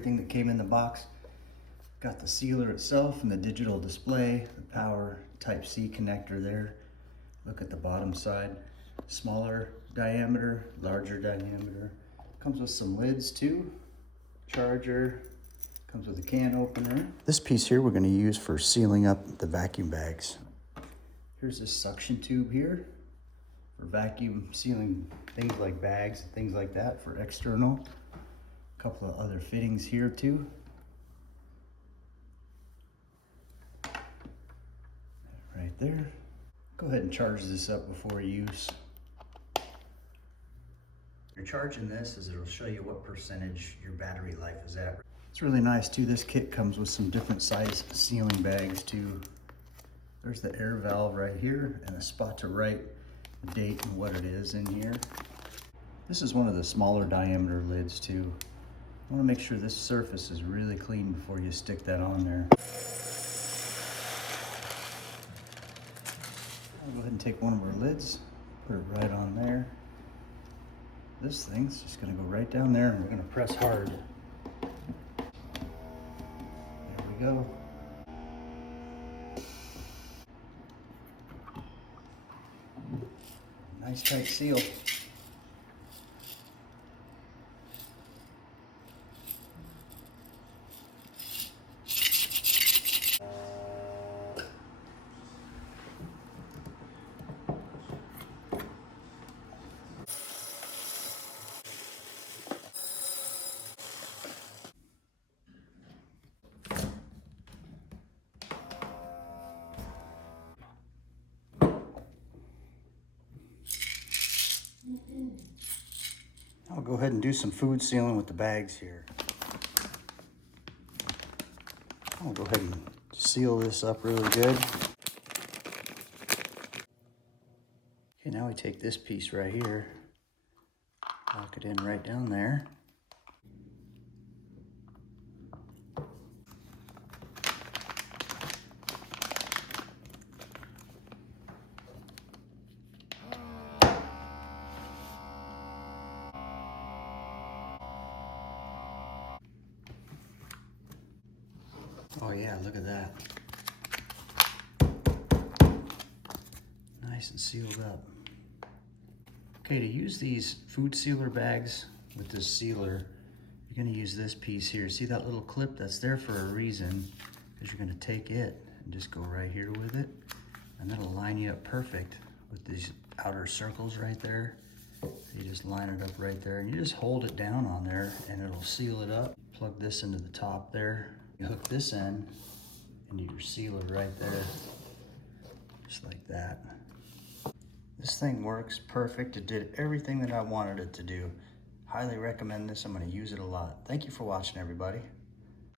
everything that came in the box. Got the sealer itself and the digital display, the power Type-C connector there. Look at the bottom side. Smaller diameter, larger diameter. Comes with some lids too. Charger. Comes with a can opener. This piece here we're going to use for sealing up the vacuum bags. Here's this suction tube here for vacuum sealing things like bags and things like that for external. A couple of other fittings here too. Right there. Go ahead and charge this up before use. You're charging this as it'll show you what percentage your battery life is at. It's really nice too. This kit comes with some different size sealing bags too. There's the air valve right here and a spot to write the date and what it is in here. This is one of the smaller diameter lids too. You want to make sure this surface is really clean before you stick that on there. I'll go ahead and take one of our lids, put it right on there. This thing's just going to go right down there and we're going to press hard. There we go. Nice tight seal. I'll go ahead and do some food sealing with the bags here. I'll go ahead and seal this up really good. Okay, now we take this piece right here, lock it in right down there. Oh yeah, look at that. Nice and sealed up. Okay, to use these food sealer bags with this sealer, you're gonna use this piece here. See that little clip? That's there for a reason, because you're gonna take it and just go right here with it, and that'll line you up perfect with these outer circles right there. You just line it up right there, and you just hold it down on there, and it'll seal it up. Plug this into the top there. You hook this end into your sealer right there, just like that. This thing works perfect. It did everything that I wanted it to do. Highly recommend this. I'm going to use it a lot. Thank you for watching, everybody.